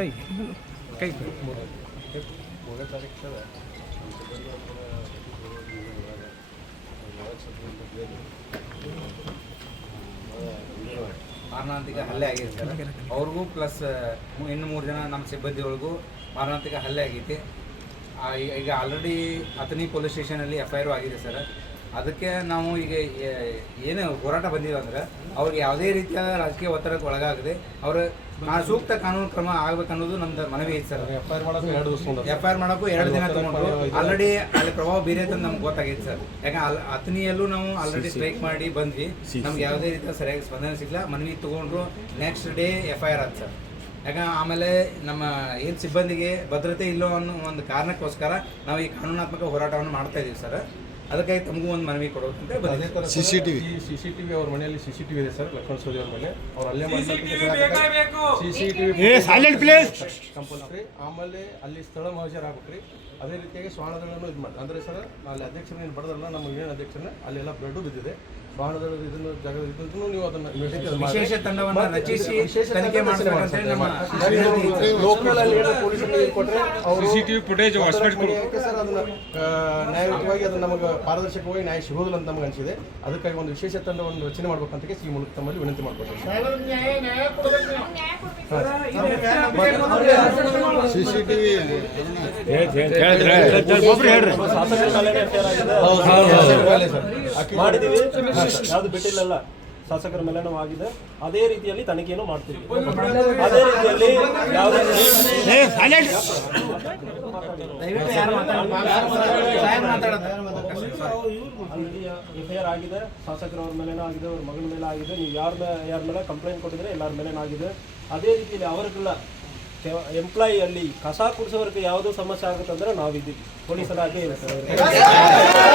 ಕೈ ಮಾರಣಾಂತಿಕ ಹಲ್ಲೆ ಆಗಿದೆ ಸರ್ ಅವ್ರಿಗೂ ಪ್ಲಸ್ ಇನ್ನು ಮೂರು ಜನ ನಮ್ಮ ಸಿಬ್ಬಂದಿಗಳಿಗೂ ಮಾರಣಾಂತಿಕ ಹಲ್ಲೆ ಆಗೈತಿ. ಈಗ ಆಲ್ರೆಡಿ ಅಥಣಿ ಪೊಲೀಸ್ ಸ್ಟೇಷನಲ್ಲಿ ಎಫ್ ಐ ಆರ್ ಆಗಿದೆ ಸರ್ ಅದಕ್ಕೆ ನಾವು ಈಗ ಏನು ಹೋರಾಟ ಬಂದಿದೆ ಅಂದ್ರೆ ಅವ್ರಿಗೆ ಯಾವುದೇ ರೀತಿಯ ರಾಜಕೀಯ ಒತ್ತಡಕ್ಕೆ ಒಳಗಾಗದೆ ಅವರ ಸೂಕ್ತ ಕಾನೂನು ಕ್ರಮ ಆಗ್ಬೇಕನ್ನೋದು ನಮ್ದು ಮನವಿ ಐತೆ ಸರ್. ಎಫ್ ಐ ಆರ್ ಮಾಡೋಕೆ ಎರಡು ಎಫ್ ಐ ಆರ್ ಮಾಡೋಕ್ಕೂ ಎರಡು ದಿನ ತಗೊಂಡ್ರು. ಆಲ್ರೆಡಿ ಅಲ್ಲಿ ಪ್ರಭಾವ ಬೀರೈತೆ ಅಂತ ನಮ್ಗೆ ಗೊತ್ತಾಗೈತೆ ಸರ್. ಯಾಕೆ ಅಲ್ ಅತನಿಯಲ್ಲೂ ನಾವು ಆಲ್ರೆಡಿ ಸ್ಟ್ರೈಕ್ ಮಾಡಿ ಬಂದ್ವಿ. ನಮ್ಗೆ ಯಾವುದೇ ರೀತಿಯ ಸರಿಯಾಗಿ ಸ್ಪಂದನೆ ಸಿಗಲ್ಲ ಮನವಿ ತಗೊಂಡ್ರು next day F I R ಆಯ್ತು ಸರ್. ಯಾಕೆ ಆಮೇಲೆ ನಮ್ಮ ಏನು ಸಿಬ್ಬಂದಿಗೆ ಭದ್ರತೆ ಇಲ್ಲೋ ಅನ್ನೋ ಒಂದು ಕಾರಣಕ್ಕೋಸ್ಕರ ನಾವು ಈ ಕಾನೂನಾತ್ಮಕ ಹೋರಾಟವನ್ನು ಮಾಡ್ತಾ ಇದ್ದೀವಿ ಸರ್. ಅದಕ್ಕಾಗಿ ತಮಗೂ ಒಂದು ಮನವಿ ಕೊಡೋದಂತೆ ಅದೇ CCTV. ಈ ಸಿ ಸಿ ಟಿ ವಿ ಅವ್ರ ಮನೆಯಲ್ಲಿ ಸಿ ಸಿ ಟಿ ವಿ ಇದೆ ಸರ್ ಲಕ್ಷ್ಮಣ ಸೋದಿ ಅವ್ರ ಮೇಲೆ ಅವ್ರ ಅಲ್ಲೇ C C T V a silent place compulsory ಆಮೇಲೆ ಅಲ್ಲಿ ಸ್ಥಳ ಮಹಜರ್ ಆಗ್ಬೇಕ್ರಿ. ಅದೇ ರೀತಿಯಾಗಿ ಶ್ವಾನದಳನ್ನು ಇದು ಮಾಡಿ ಅಂದರೆ ಸರ್ ಅಲ್ಲಿ ಅಧ್ಯಕ್ಷರನ್ನ ಏನು ಬಡದಲ್ಲ ನಮ್ಮ ಯೂನಿಯನ್ ಅಧ್ಯಕ್ಷರನ್ನ ಅಲ್ಲೆಲ್ಲ ಬ್ಲಡ್ಡು ಬಿದ್ದಿದೆ. ಶ್ವಾನದಳ ಇದನ್ನು ಜಾಗದ ಇದನ್ನು ನೀವು ಅದನ್ನ ವಿಶೇಷ ತಂಡವನ್ನು ರಚಿಸಿ ತನಿಖೆ ತಂಡ ಮಾಡ್ಬೇಕಂತೇಳಿ ನಮ್ಮ. ಲೋಕಲ್ ಅಲ್ಲಿ ಪೊಲೀಸರಿಗೆ ಕೊಟ್ರೆ ಅವರು ಹೊಸ್ಪೇಟ್ ಕೊಡು. ಸರ್ ಅದನ್ನ ನ್ಯಾಯಯುತವಾಗಿ ಅದು ನಮಗೆ ಪಾರದರ್ಶಕವಾಗಿ ನ್ಯಾಯ ಸಿಗೋದಿಲ್ಲ ಅಂತ ನಮಗೆ ಅನಿಸಿದೆ. ಅದಕ್ಕಾಗಿ ಒಂದು ವಿಶೇಷ ತಂಡವನ್ನು ರಚನೆ ಮಾಡ್ಬೇಕಂತ ಈ ಮೂಲಕ ತಮ್ಮಲ್ಲಿ ವಿನಂತಿ ಮಾಡ್ಕೊಳ್ತೀನಿ ಸಿ ಸಿ ಟಿ ವಿ ಒಬ್ರು ಹೇಳ್ರಿ ಮಾಡಿದೀವಿ ಯಾವ್ದು ಬಿಟ್ಟಿಲ್ಲಲ್ಲ ಶಾಸಕರ ಮೇಲೆ ನಾವು ಆಗಿದೆ ಅದೇ ರೀತಿಯಲ್ಲಿ ತನಿಖೆಯನ್ನು ಮಾಡ್ತೀವಿ ಅದೇ ರೀತಿಯಲ್ಲಿ ಯಾವುದೇ ಏ ಆಲ್ರೆಡಿ ಎಫ್ ಐ ಆರ್ ಆಗಿದೆ ಶಾಸಕರವ್ರ ಮೇಲೇನೂ ಆಗಿದೆ, ಅವ್ರ ಮಗನ ಮೇಲೆ ಆಗಿದೆ, ನೀವು ಯಾರ ಯಾರ ಮೇಲೆ ಕಂಪ್ಲೇಂಟ್ ಕೊಟ್ಟಿದ್ರೆ ಎಲ್ಲರ ಮೇಲೆ ಆಗಿದೆ. ಅದೇ ರೀತಿಯಲ್ಲಿ ಅವ್ರಿಗೆಲ್ಲ ಎಂಪ್ಲಾಯಿ ಅಲ್ಲಿ ಕಸ ಕುಡಿಸೋರ್ಗೆ ಯಾವುದೋ ಸಮಸ್ಯೆ ಆಗುತ್ತಂದ್ರೆ ನಾವಿದ್ದೀವಿ. ಪೊಲೀಸರ ಎಲ್ಲ ಇರುತ್ತೆ